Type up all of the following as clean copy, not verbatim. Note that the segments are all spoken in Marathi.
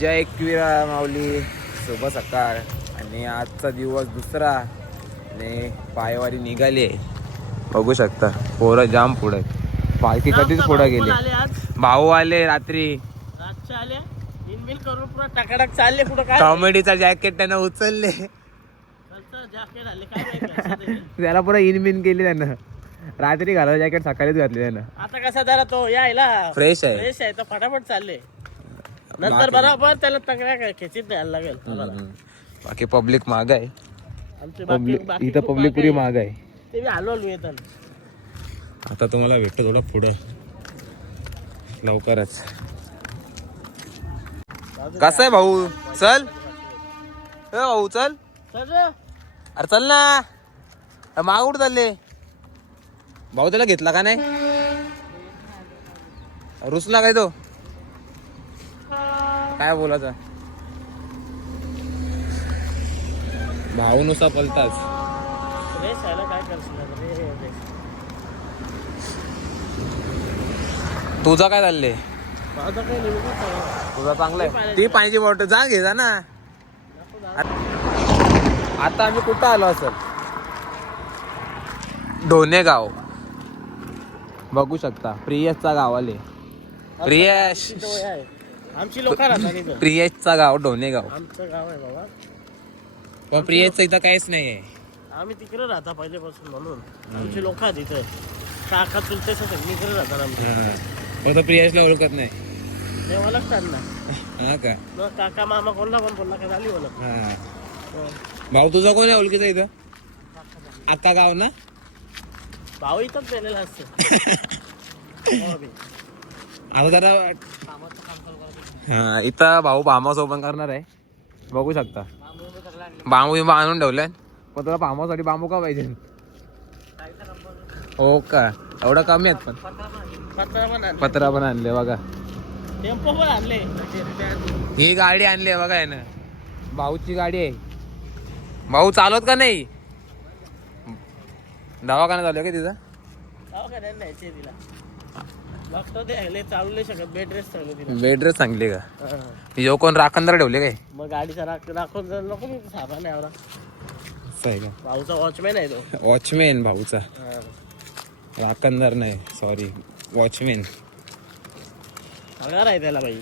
जय एकविरा माऊली. शुभ सकाळ. आणि आजचा दिवस दुसरा आणि पायवारी निघाली आहे. बघू शकता पोरं जाम पुढे. पालखी कधीच पुढे गेली. भाऊ आले रात्री आले इनबिल करून पुरा टाकाटाक चालले. कुठं काय कॉमेडीचा जॅकेट त्यानं उचलले. जॅकेट आले काय माहिती. त्याला पुरा इनबिन केली त्यानं. रात्री घालायला जॅकेट सकाळीच घातली त्यानं. आता कसा जरा तो यायला फ्रेश आहे. फ्रेश आहे तर फटाफट चालले. नंतर बरोबर त्याला तंगड्या खेचीत द्यायला लागेल. बाकी पब्लिक माग आहे. आमचे इथं पब्लिक पुरी माग आहे. ते आलो येतात. आता तुम्हाला भेटतो थोडं पुढं लवकरच. कसं आहे भाऊ? चल भाऊ चल. अरे चल ना. माग उठ चालले भाऊ. त्याला घेतला का नाही? रुसला काय तो? काय बोलायचं? भाऊ नुसा पलताच. काय करशील. तुझा काय चालले? माझं काही नाही. तुझा चांगला आहे. ती पाण्याची बॉटल जा घे जा ना. आता आम्ही कुठं आलो असेल? ढोणेगाव. बघू शकता प्रियसचा गाव आले. प्रियश आमची लोक राहतात. प्रियसचा गाव ढोणेगाव. आमचं गाव आहे बाबा. पण प्रियसचं इथं काहीच नाही आहे. आम्ही तिकडे राहता पहिल्यापासून म्हणून आमची लोक आहेत इथे. काका चुलते सगळीकडे राहतात आमचे. फक्त प्रियसला ओळखत नाही. ते ओळखतात ना. हा का? मग काका मामा कोणला पण बोलला का झाली ओळख. भाऊ तुझा कोण आहे ओळखीचा इथं? अक्का गाव ना? भाऊ इथंच गेलेला असतो. आता जरा हा इथं भाऊ फार्म हाऊस ओपन करणार आहे. बघू शकता बांबू आणून ठेवलाय. पण तुला फार्म हाऊस साठी बांबू का पाहिजे? हो का? एवढं कमी आहेत. पण पत्रा पण आणले बघा. टेम्पो पण आणले. ही गाडी आणली आहे बघा. आहे ना भाऊची गाडी आहे. भाऊ चालवत का नाही? दवाखाना चालू आहे का तिचा? दवाखान्यात न्यायचे तिला. डॉक्टर ते चालू नाही शकत. बेड रेस्ट चालू तिला. बेड रेस्ट सांगली का? यो कोण राखणदार ठेवले काय? मग गाडीचा राखून जर नको मी साबण आहे. असं आहे का? भाऊचा वॉचमॅन आहे तो. वॉचमॅन भाऊचा. राखणदार नाही सॉरी वॉचमॅन. पगार आहे त्याला बाई.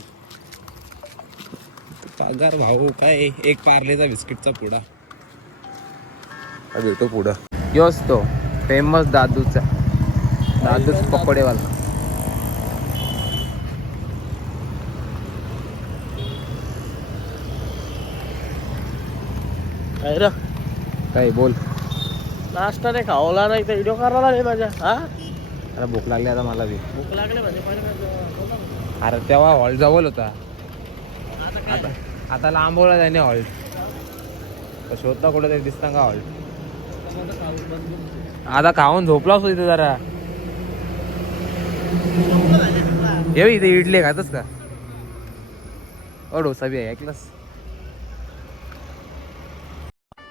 पगार भाऊ काय एक पार्लेचा बिस्किटचा पुडा भेटो पुढं. योच तो फेमस दादूचा. दादूच पकोडेवाला. काय रे काय बोल. नाश्ता नाही खावला नाही तर व्हिडिओ करायला नाही माझ्या. हा अरे भूक लागली आता मला बी. भूक लागले म्हणजे अरे तेव्हा हॉल जवळ होता. आता आता लांबवला त्याने हॉल. शोधता कुठं तरी दिसता का हॉल? आता खाऊन झोपला असतो इथे जरा. ये इथे इडली खातच का? डोसा बी आहे ऐकलंस?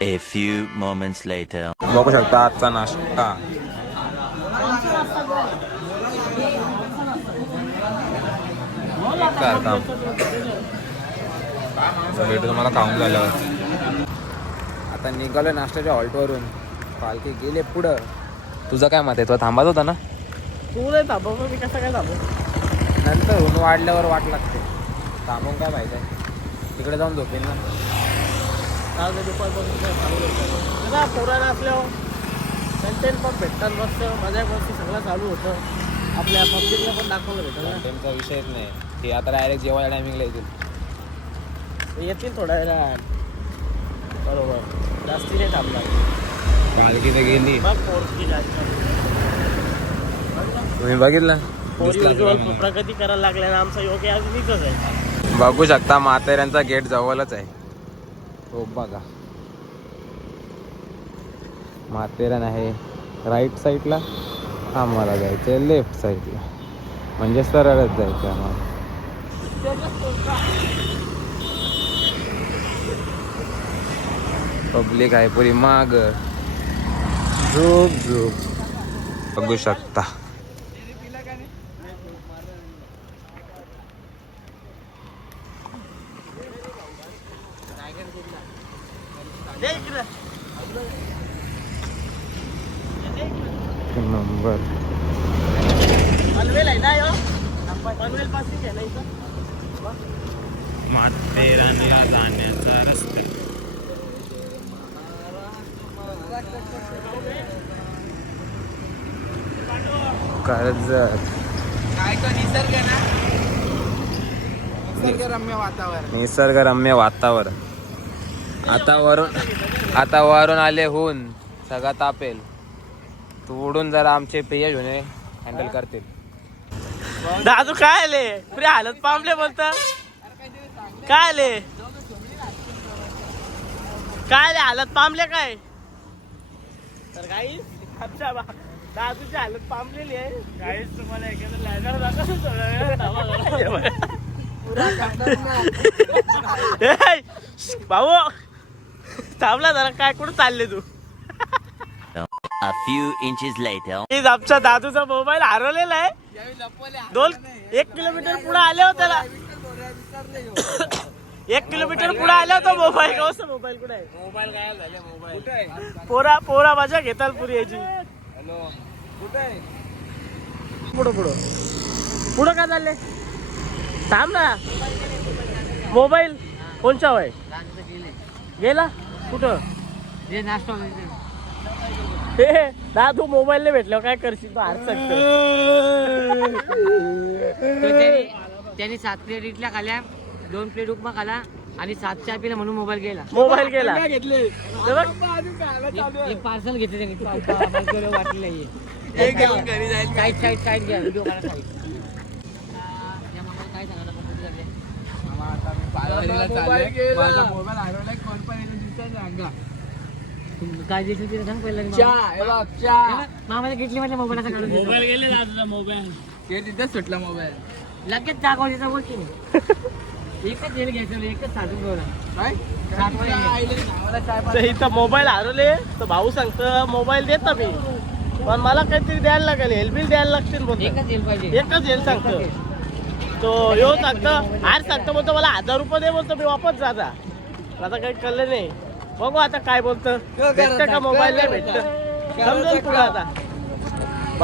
A few moments later. बघू शकता आजचा नाश्ता. भेटू तुम्हाला खाऊन झाल्यावर. आता निघालो नाश्त्याच्या हॉल्टवरून. पालखी गेले पुढं. तुझं काय मत आहे? तो थांबत होता ना? तू नाही थांबव. मी कसं काय थांबव? नंतर ऊन वाढल्यावर वाट लागते. थांबून काय पाहिजे? तिकडे जाऊन झोपेल ना. पोराला असल्यावर कंटेंट पण भेटतात. मस्त मजा मस्ती सगळं चालू होतं. आपल्या पब्लिकला पण दाखवलं भेटलं. त्यांचा विषयच नाही. ते आता डायरेक्ट जेवायच्या टायमिंगला येतील. येतील थोड्या वेळात. बरोबर जास्ती नाही थांबणार. पालखी तर गेली. मग पोरची तुम्ही बघितलं? प्रगती करायला लागल्या ना. आमचा योग्य अजून इथंच आहे. बघू शकता माथेऱ्यांचा गेट जवळच आहे. हो बघा माथेरान आहे राईट साईडला. आम्हाला जायचं लेफ्ट साईडला. म्हणजे सरळच जायचं आम्हाला. पब्लिक आहे पुरी माग. झोप झोप बघू शकता. बर पनवेल आहे ना यो पनवेल पासून आहे ना इथं माथेरानला जाण्याचा रस्ता कर्जत काय का निसर्ग ना निसर्गरम्य वातावरण निसर्गरम्य वातावरण. आता वरून आले होऊन सगळा तापेल. तू उडून जरा आमचे पेय घेऊन हँडल करतील. दादू काय आले पुरे हालत पामले बोलता काय आले हालत पामले काय तर काही आमच्या दादूची हालत पामलेली आहे काहीच तुम्हाला एखादं लॅडर भाऊ थांबला जरा काय कुठं चालले तू A few inches later. आमच्या दादूचा मोबाईल हरवलेला आहे 1 किलोमीटर पुढे आले होते त्याला 1 किलोमीटर पुढे आले होता मोबाईल कसं मोबाईल कुठे आहे मोबाईल काय झाले मोबाईल पोरा मजा घेताल पुरी याची हॅलो कुठे पुढं काय चालले थांब ना मोबाईल कोणचा होय गेला कुठं हे दादू मोबाईल नाही भेटल्यावर काय करशील तू हार त्यांनी 7 प्लेट इडल्या खाल्या 2 प्लेट उपमा खाला आणि 7 चहा पिला म्हणून मोबाईल गेला घेतले एक पार्सल घेतले त्यांनी वाटले साईड घ्या व्हिडिओ काढा साईड काय सांगा काय दिसलं तिला सांग पहिला मामाला घेतली म्हणजे मोबाईल काढून गेले मोबाईल तिथेच सुटला मोबाईल लगेच जागो तिचा बोल की एकच येईल घ्यायचं एकच साधून बोला इथं मोबाईल हरवले तर भाऊ सांगतं मोबाईल देता मी पण मला काहीतरी द्यायला लागेल हेल्बिल द्यायला लागतील बोलतो एकच येईल पाहिजे एकच येईल सांगतो तो यो सांगतं आज सांगतो बोलतो मला 1000 रुपये दे बोलतो मी वापस जाता आता काही कळलं नाही बघू आता काय बोलतं भेटतं का मोबाईल नाही भेटतं समजेल पुढे आता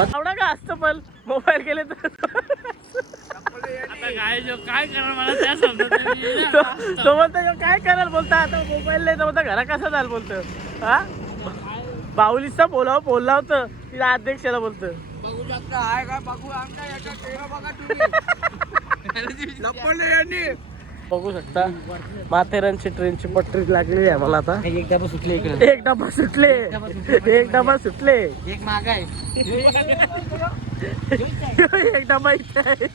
एवढा का असतं पण मोबाईल गेले तर काय करणार मला त्या समजत तो बोलतो काय कराल बोलता आता मोबाईल नाही तर बोलता घरा कसा जाल बोलतं हा बाहुलीचा बोलला होतं तिला अध्यक्षाला बोलतं बघू शकता आहे का बघू आमच्या याच्या बघा तुम्ही बघू शकता माथेरानची ट्रेनची पटरी लागलेली आहे मला आता एक डबा सुटले इकडे एक डबा सुटले एक माग आहे एक डबा इथे आहे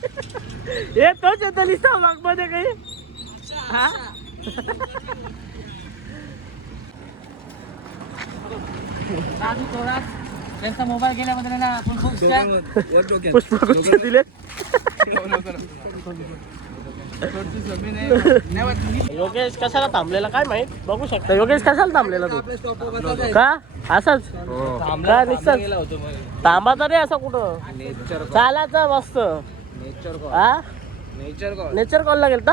हे तोच येतो लिस्ता माग मध्ये काही हा दादू थोडा त्यांचा मोबाईल गेल्याबद्दल ना आपण खूप पुष्पगुच्छ दिले योगेश कशाला थांबलेला काय माहित बघू शकता योगेश कशाला थांबलेला तू का असंच का निसर्ग थांबा तरी असं कुठं चालायचं मस्त हा नेचर कॉलला गेलता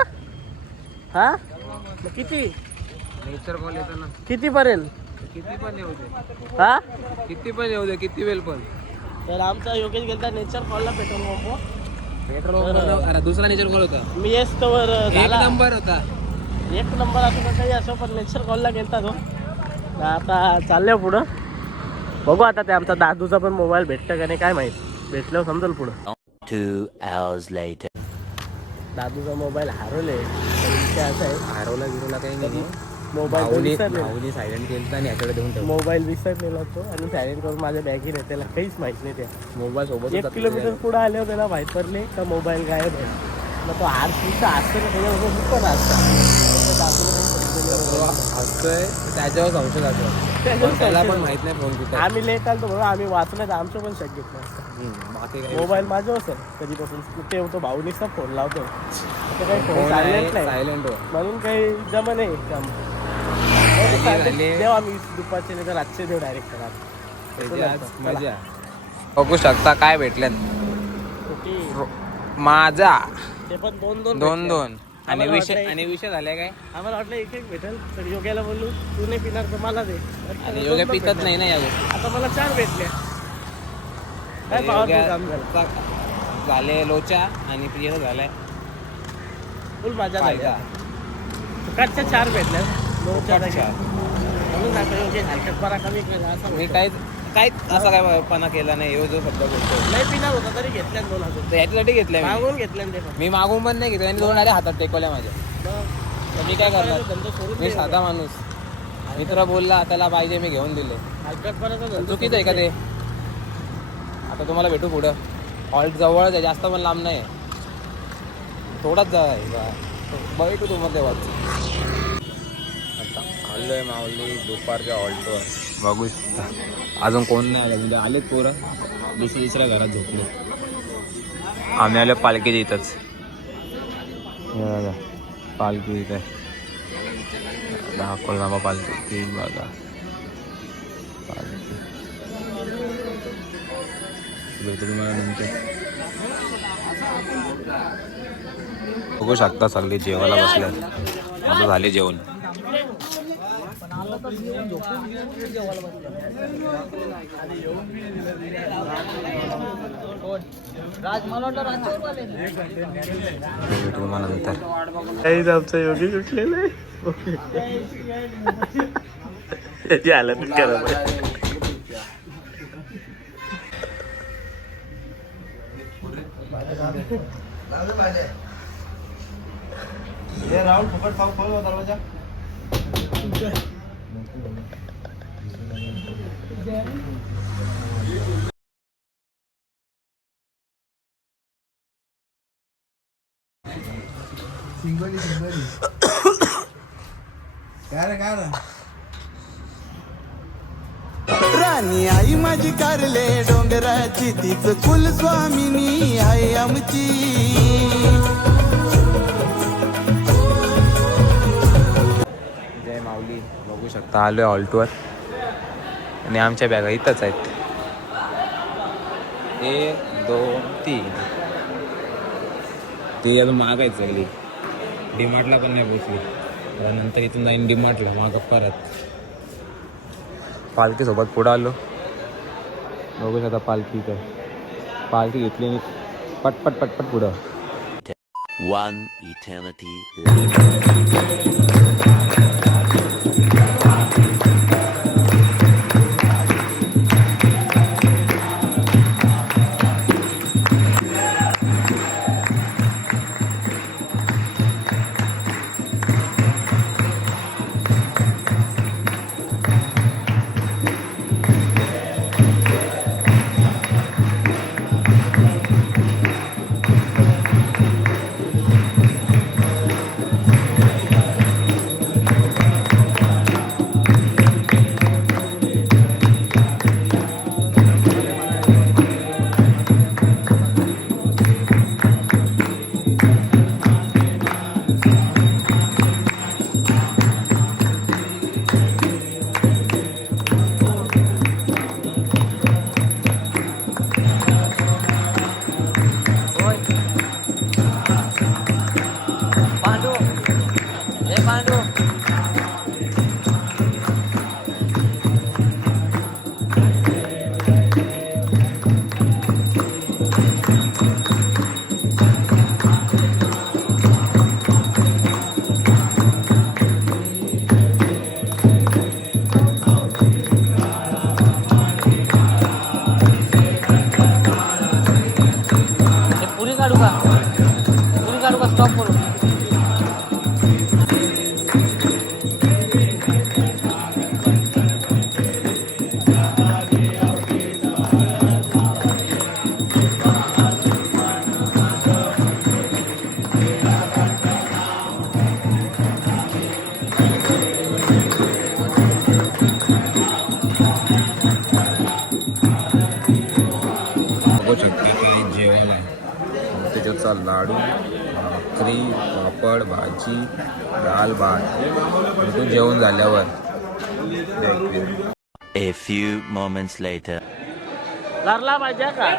हा मग किती नेचर कॉल येतो ना किती पर्यंत किती पण येऊ दे हा किती पण येऊ दे किती वेळ पण तर आमचा योगेश गेलता नेचर कॉलला पेट्रोल पेट्रोल दुसरा नेचर कॉल होता मी येस तोवर झाला नंबर होता 1 नंबर असं काही असो पण नेचर कॉलला गेलता तो आता चालल्या पुढं बघू आता ते आमचा दादूचा पण मोबाईल भेटतं का नाही काय माहित भेटल्यावर समजेल पुढं 2 hours later. दादूचा मोबाईल हरवले असं आहे हरवला गिरवला काही नाही मोबाईल भाऊनी सायलेंट केलं आणि याकडे देऊन ठेवलं मोबाईल विसरलेला तो आणि सायलेंट करून माझ्या बॅगीत आहे त्याला काहीच माहित नाही त्या मोबाईल सोबत 1 किलोमीटर पुढे आल्यावर त्याला माहित पडले का मोबाईल गायब आहे मग तो आरसीचा असतो ना त्याच्याबरोबर मी पण हसतोय त्याच्यावर संशय जातो त्याला पण माहित नाही फोन कुठे आम्ही लेट आलतो म्हणून आम्ही वाचलं तर आमचं पण शक्य नाही बाकी काही मोबाईल माझं सर कधीपासून ते होतो भाऊनीचा फोन लावतो आता काही फोन सायलेंट नाही सायलेंट हो म्हणून काही जमा नाही काम देव आम्ही दुपारचे नाही तर रातचे देव डायरेक्ट करा मजा बघू शकता काय भेटल्यात माझा ते पण 2 आणि विषय झाले काय आम्हाला वाटलं एक भेटेल तर योग्याला बोलू तू नाही पिणार तर मला दे आणि योग्य पिकत नाही ना या गोष्टी आता मला 4 भेटले काय powerful काम झालं. झाले लोचा आणि प्रियाचा झालाय फुल मजा झाली. फायदा. फुकटच्या 4 भेटल्या. लोणच्या फुकटच्या. जागी. म्हणून सांगतो योगेश हलकटपणा कमी कर असं मी बोलतो. काहीच असा काय पणा केला नाही यो जो शब्द बोलतो लय पिणार होता तरी घेतल्या 2,000. तर याच्यासाठी घेतलंय मी. मागून घेतल्या ते पण. मी मागून पण नाही घेतलं आणि 2 हातात टेकवल्या माझ्या. तर मी काय करणार धंदा सोडून मी साधा माणूस मित्र बोलला त्याला पाहिजे मी घेऊन दिले हलकटपणाचा धंदा चुकीचं आहे का ते आता तुम्हाला भेटू पुढं हॉल्ट जवळच आहे जास्त पण लांब नाही थोडाच बघू तुम्हाला तेव्हाच आता आलोय माऊली दुपारच्या हॉल्टवर बघू शकता अजून कोण नाही आलं म्हणजे आलेत पोरं दुसऱ्या घरात झोपले आम्ही आलो पालखीच्या इथंच हे बघा पालखी इथे दाखवलं ना पालखी ती बघा पालखी भेटू तुम्हाला नंतर बघू शकता सगळे जेवायला बसले आता झाले जेवण भेटू तुम्हाला नंतर काहीच आमचा योगेश उठलेला आहे. याची हालत करत आहे. राहुल फुकट खाऊ खोल दरवाजा राणी आई माझी कारले डोंगराची तीच कुल स्वामिनी आई आमची जय माऊली बघू शकता आलोय ऑल्टवर आणि आमच्या बॅगा इथंच आहेत 1 2 3 ती अजून मागायचं सगळी डीमार्टला पण नाही पोचली नंतर इथून जाईन डीमार्टला मागं परत पालखीसोबत पुढं आलो बघू शकता पालखी काय पालखी घेतली आणि पटपट पटपट पुढं One eternity later. त्याच्याचा लाडू भाकरी पापड भाजी दाल भात इथून जेवण झाल्यावर A few moments later. घरला पाहिजे का काही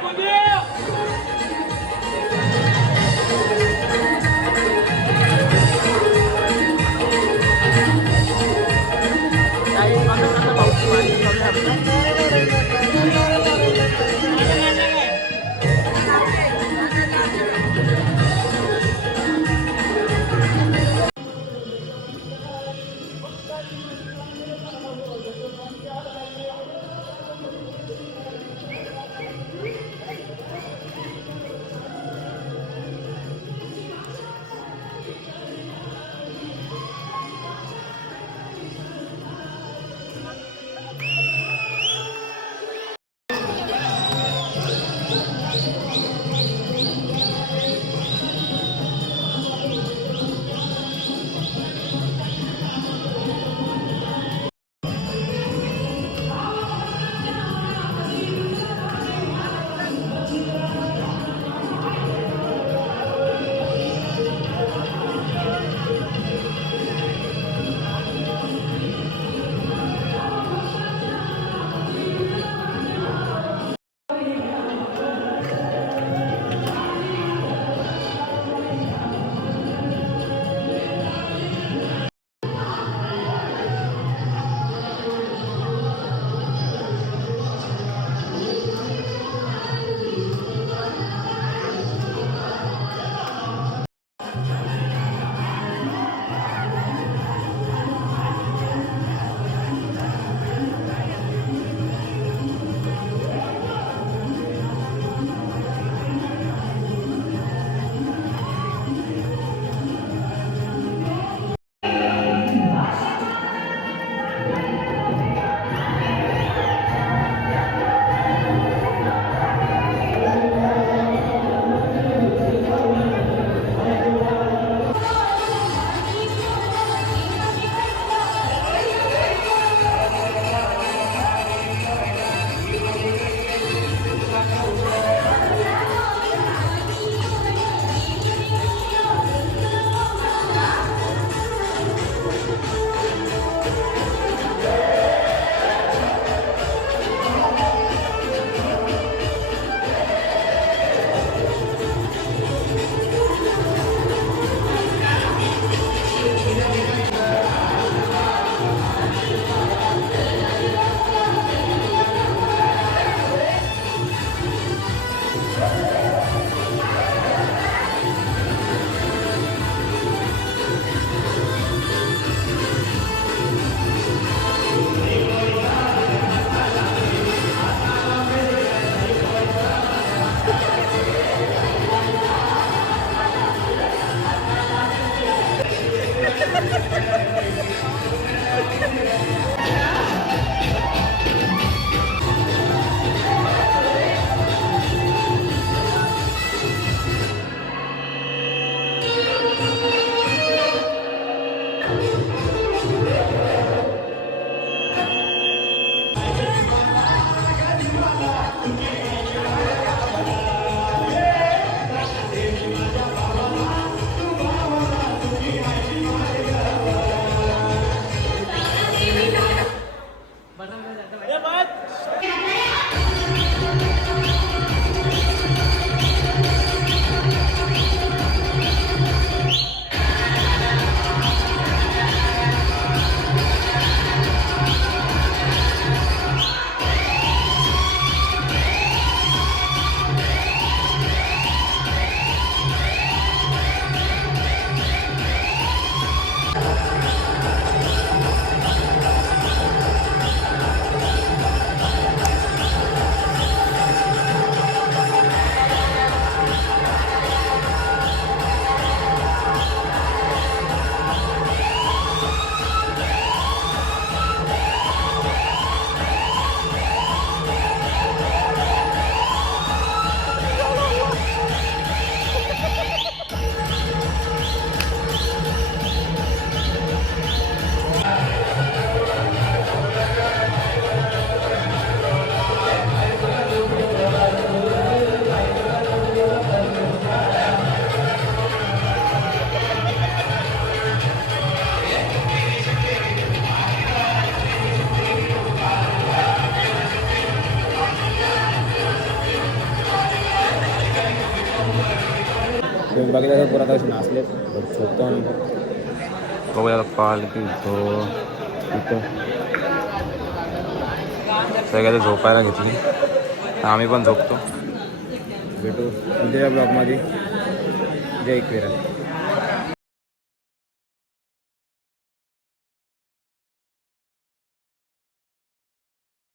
तुम्ही बघितलं तर पुरा तसे नाचले झोपतो बघूया पालखी इथं सगळ्याला झोपायला घेतली आम्ही पण झोपतो भेटू उद्याच्या ब्लॉगमध्ये जय एकविरा.